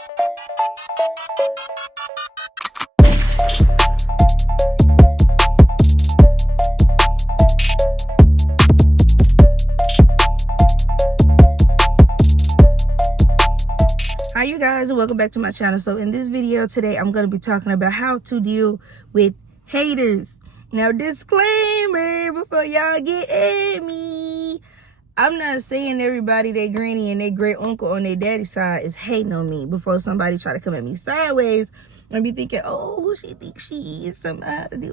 Hi you guys, welcome back to my channel. So in this video today, I'm going to be talking about how to deal with haters. Now, disclaimer before y'all get at me, I'm not saying everybody, their granny and their great uncle on their daddy's side is hating on me before somebody try to come at me sideways and be thinking, oh, who she thinks she is, somebody.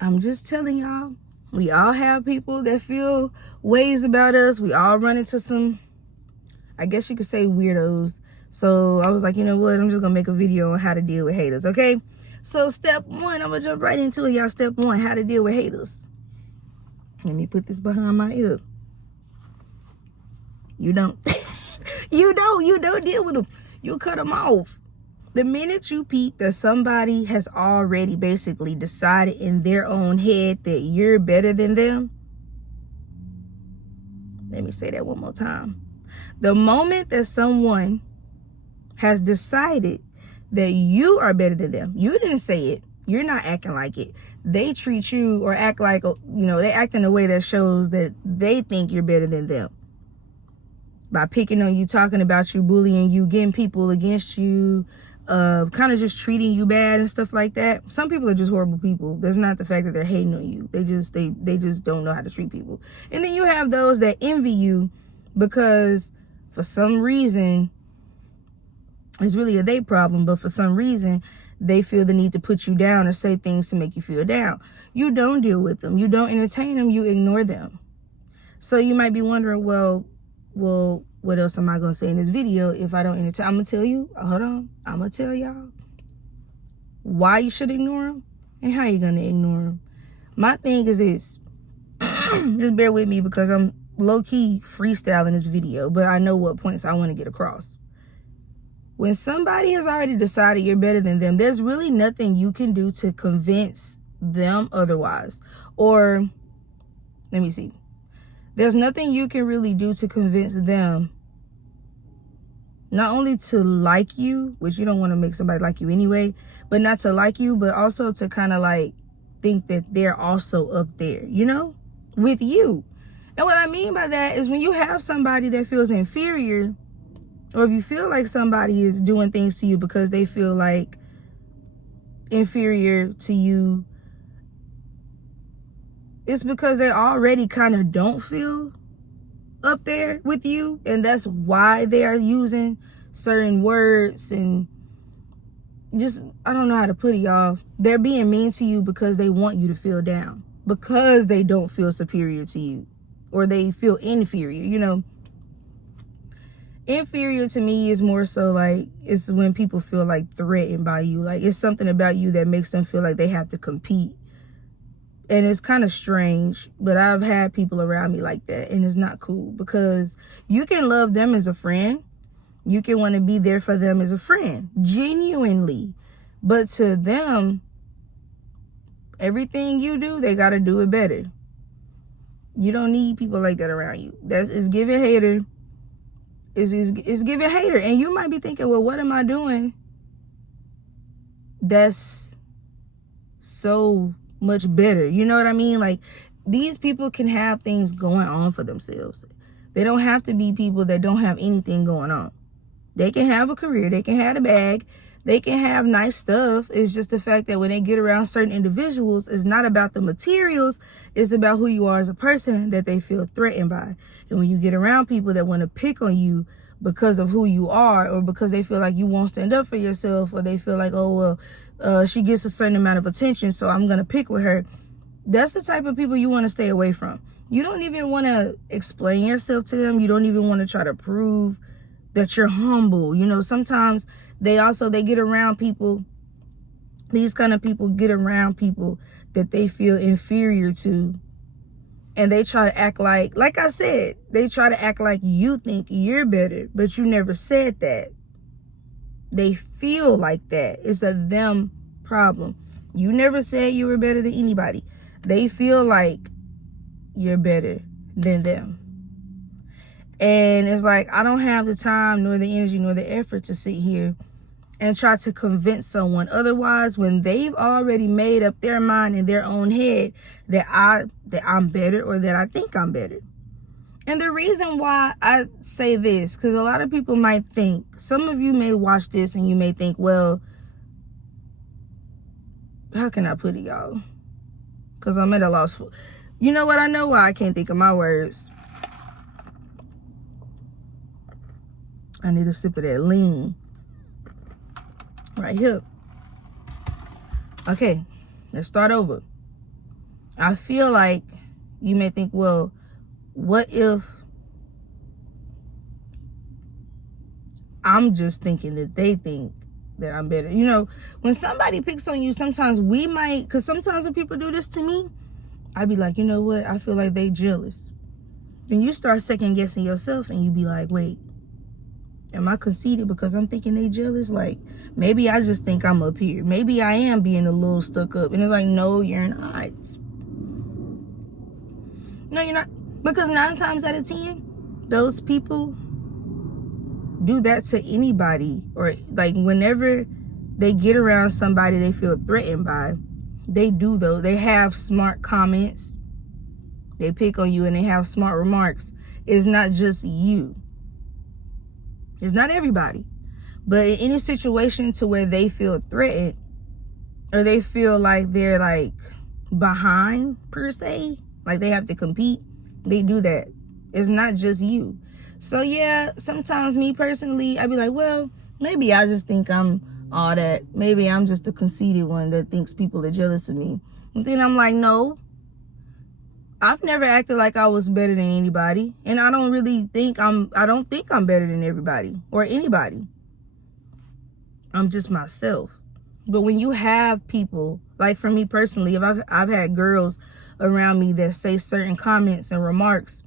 I'm just telling y'all, we all have people that feel ways about us. We all run into some, I guess you could say, weirdos. So I was like, you know what? I'm just going to make a video on how to deal with haters, okay? So step one, I'm going to jump right into it, y'all. Step one, how to deal with haters. Let me put this behind my ear. You don't. You don't deal with them. You cut them off. The minute you peep that somebody has already basically decided in their own head that you're better than them. Let me say that one more time. The moment that someone has decided that you are better than them, you didn't say it, you're not acting like it, they treat you or act like, you know, they act in a way that shows that they think you're better than them by picking on you, talking about you, bullying you, getting people against you, kind of just treating you bad and stuff like that. Some people are just horrible people. That's not the fact that they're hating on you. They just don't know how to treat people. And then you have those that envy you because for some reason, it's really a they problem, but for some reason, they feel the need to put you down or say things to make you feel down. You don't deal with them. You don't entertain them. You ignore them. So you might be wondering, well, what else am I going to say in this video if I don't entertain? I'm going to tell you, hold on. I'm going to tell y'all why you should ignore them and how you're going to ignore them. My thing is this. Just bear with me because I'm low-key freestyling this video, but I know what points I want to get across. When somebody has already decided you're better than them, there's really nothing you can do to convince them otherwise. Or, let me see. There's nothing you can really do to convince them not only to like you, which you don't want to make somebody like you anyway, but not to like you, but also to kind of like think that they're also up there, you know, with you. And what I mean by that is when you have somebody that feels inferior, or if you feel like somebody is doing things to you because they feel like inferior to you, it's because they already kind of don't feel up there with you. And that's why they are using certain words and just, I don't know how to put it, y'all. They're being mean to you because they want you to feel down, because they don't feel superior to you, or they feel inferior, you know. Inferior to me is more so like, it's when people feel like threatened by you. Like it's something about you that makes them feel like they have to compete. And it's kind of strange, but I've had people around me like that, and it's not cool because you can love them as a friend. You can want to be there for them as a friend, genuinely. But to them, everything you do, they got to do it better. You don't need people like that around you. It's giving hater. Is giving hater. And you might be thinking, well, what am I doing that's so much better? You know what I mean? Like, these people can have things going on for themselves. They don't have to be people that don't have anything going on. They can have a career. They can have a bag. They can have nice stuff. It's just the fact that when they get around certain individuals, it's not about the materials. It's about who you are as a person that they feel threatened by. And when you get around people that want to pick on you because of who you are, or because they feel like you won't stand up for yourself, or they feel like, oh, well, she gets a certain amount of attention, so I'm going to pick with her. That's the type of people you want to stay away from. You don't even want to explain yourself to them. You don't even want to try to prove that you're humble. You know, sometimes they get around people, these kind of people get around people that they feel inferior to, and they try to act like I said, they try to act like you think you're better, but you never said that. They feel like that. It's a them problem. You never said you were better than anybody. They feel like you're better than them. And it's like, I don't have the time, nor the energy, nor the effort to sit here and try to convince someone otherwise when they've already made up their mind in their own head that I'm better, or that I think I'm better. And the reason why I say this, because a lot of people might think, some of you may watch this and you may think, well, how can I put it, y'all? Because I'm at a loss for, you know what? I know why I can't think of my words. I need a sip of that lean right here. Okay, let's start over. I feel like you may think, well, what if I'm just thinking that they think that I'm better? You know, when somebody picks on you, sometimes we might, because sometimes when people do this to me, I'd be like, you know what? I feel like they jealous. Then you start second guessing yourself and you be like, wait, am I conceited because I'm thinking they jealous? Like, maybe I just think I'm up here. Maybe I am being a little stuck up. And it's like, no, you're not. No, you're not. Because 9 times out of 10, those people do that to anybody. Or like whenever they get around somebody they feel threatened by, they do though. They have smart comments. They pick on you and they have smart remarks. It's not just you. It's not everybody. But in any situation to where they feel threatened, or they feel like they're like behind per se, like they have to compete, they do that. It's not just you. So yeah, sometimes me personally, I'd be like, well, maybe I just think I'm all that. Maybe I'm just the conceited one that thinks people are jealous of me. And then I'm like, no, I've never acted like I was better than anybody. And I don't think I'm better than everybody or anybody. I'm just myself. But when you have people, like for me personally, if I've had girls around me that say certain comments and remarks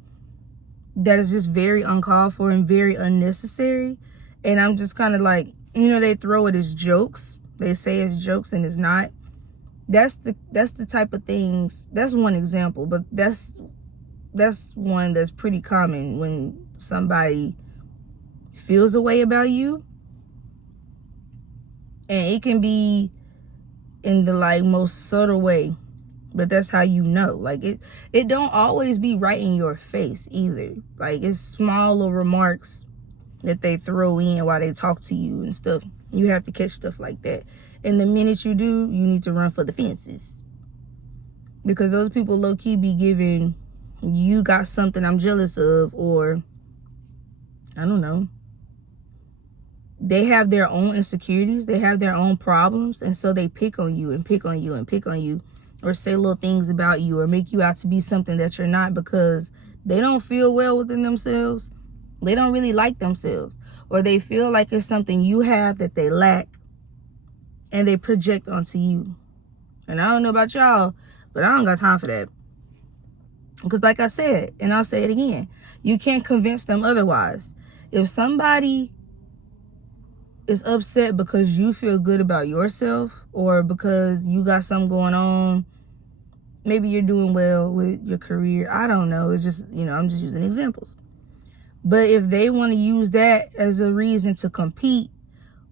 that is just very uncalled for and very unnecessary, and I'm just kind of like, you know, they throw it as jokes. They say it's jokes and it's not. That's the type of things. That's one example, but that's one that's pretty common when somebody feels a way about you. And it can be in the like most subtle way, but that's how you know. Like it don't always be right in your face either. Like it's small little remarks that they throw in while they talk to you and stuff. You have to catch stuff like that. And the minute you do, you need to run for the fences. Because those people low-key be giving, you got something I'm jealous of, or I don't know. They have their own insecurities. They have their own problems. And so they pick on you and pick on you and pick on you, or say little things about you, or make you out to be something that you're not, because they don't feel well within themselves. They don't really like themselves, or they feel like it's something you have that they lack, and they project onto you. And I don't know about y'all, but I don't got time for that. Because like I said, and I'll say it again, you can't convince them otherwise. If somebody is upset because you feel good about yourself, or because you got something going on, maybe you're doing well with your career, I don't know, it's just, you know, I'm just using examples. But if they want to use that as a reason to compete,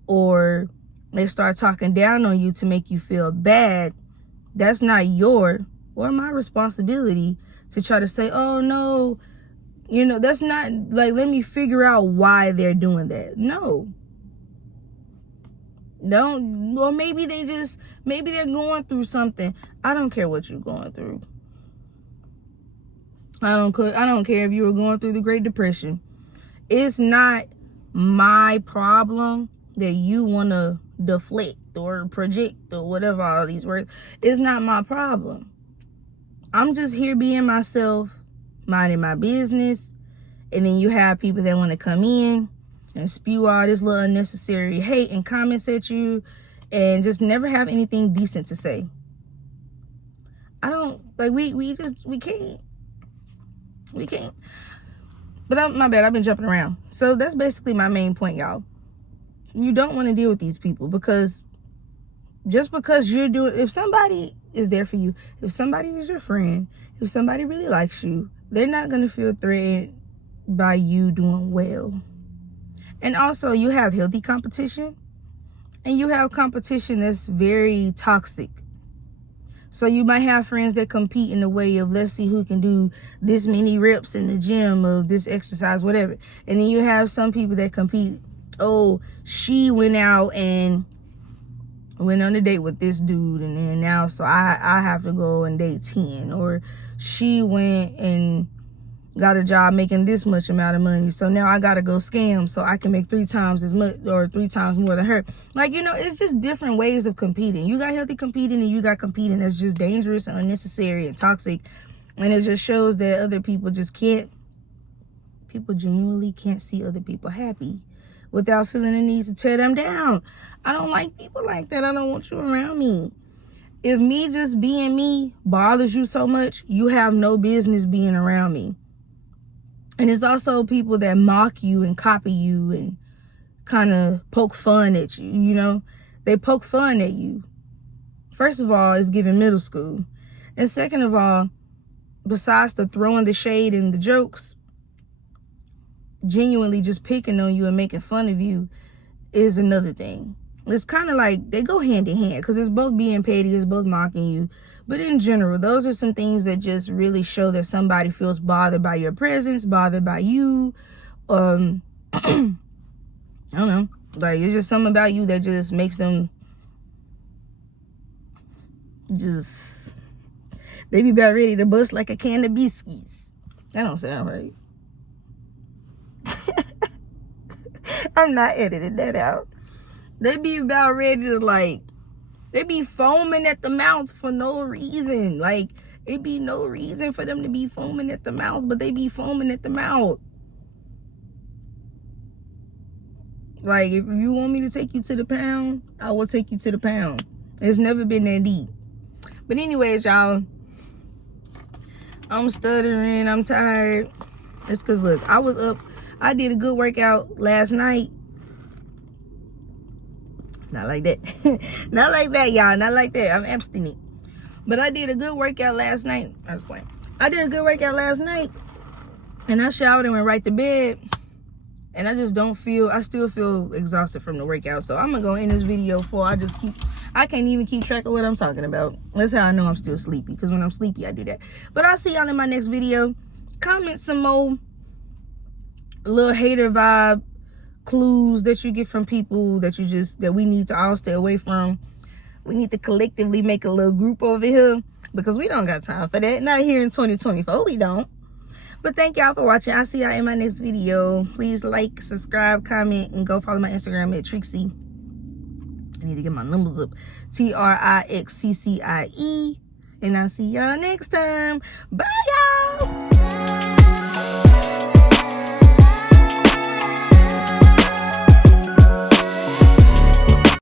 or they start talking down on you to make you feel bad, that's not your or my responsibility to try to say, oh no, you know, that's not, like, let me figure out why they're doing that. No. Don't. Or maybe they're going through something. I don't care what you're going through. I don't care if you were going through the Great Depression. It's not my problem that you want to deflect or project or whatever all these words. It's not my problem. I'm just here being myself, minding my business. And then you have people that want to come in and spew all this little unnecessary hate and comments at you, and just never have anything decent to say. I don't, like, we can't. We can't. But my bad, I've been jumping around. So that's basically my main point, y'all. You don't want to deal with these people, because just because if somebody is there for you, if somebody is your friend, if somebody really likes you, they're not going to feel threatened by you doing well. And also, you have healthy competition, and you have competition that's very toxic. So you might have friends that compete in the way of, let's see who can do this many reps in the gym of this exercise, whatever. And then you have some people that compete, oh, she went out and went on a date with this dude, and then now so I have to go and date 10. Or she went and got a job making this much amount of money, so now I gotta go scam so I can make 3 times as much or 3 times more than her. Like, you know, it's just different ways of competing. You got healthy competing, and you got competing that's just dangerous and unnecessary and toxic. And it just shows that other people just can't, people genuinely can't see other people happy without feeling the need to tear them down. I don't like people like that. I don't want you around me. If me just being me bothers you so much, you have no business being around me. And it's also people that mock you and copy you and kind of poke fun at you, you know. They poke fun at you. First of all, it's giving middle school. And second of all, besides the throwing the shade and the jokes, genuinely just picking on you and making fun of you is another thing. It's kind of like they go hand in hand, because it's both being petty, it's both mocking you. But in general, those are some things that just really show that somebody feels bothered by your presence, bothered by you. I don't know. Like, it's just something about you that just makes them just, they be about ready to bust like a can of biscuits. That don't sound right. I'm not editing that out. They be about ready to, like, they be foaming at the mouth for no reason. Like, it be no reason for them to be foaming at the mouth, but they be foaming at the mouth. Like, if you want me to take you to the pound, I will take you to the pound. It's never been that deep. But anyways, y'all, I'm stuttering. I'm tired. It's because, look, I was up. I did a good workout last night. Not like that. Not like that, y'all. Not like that. I'm abstinent. But I did a good workout last night. I was playing. I did a good workout last night. And I showered and went right to bed. And I just don't feel, I still feel exhausted from the workout. So I'm going to go in this video before I can't even keep track of what I'm talking about. That's how I know I'm still sleepy. Because when I'm sleepy, I do that. But I'll see y'all in my next video. Comment some more little hater vibe clues that you get from people that we need to all stay away from. We need to collectively make a little group over here, because we don't got time for that. Not here in 2024, we don't. But thank y'all for watching. I'll see y'all in my next video. Please like, subscribe, comment, and go follow my Instagram at Trixie. I need to get my numbers up. TRIXCCIE. And I'll see y'all next time. Bye, y'all.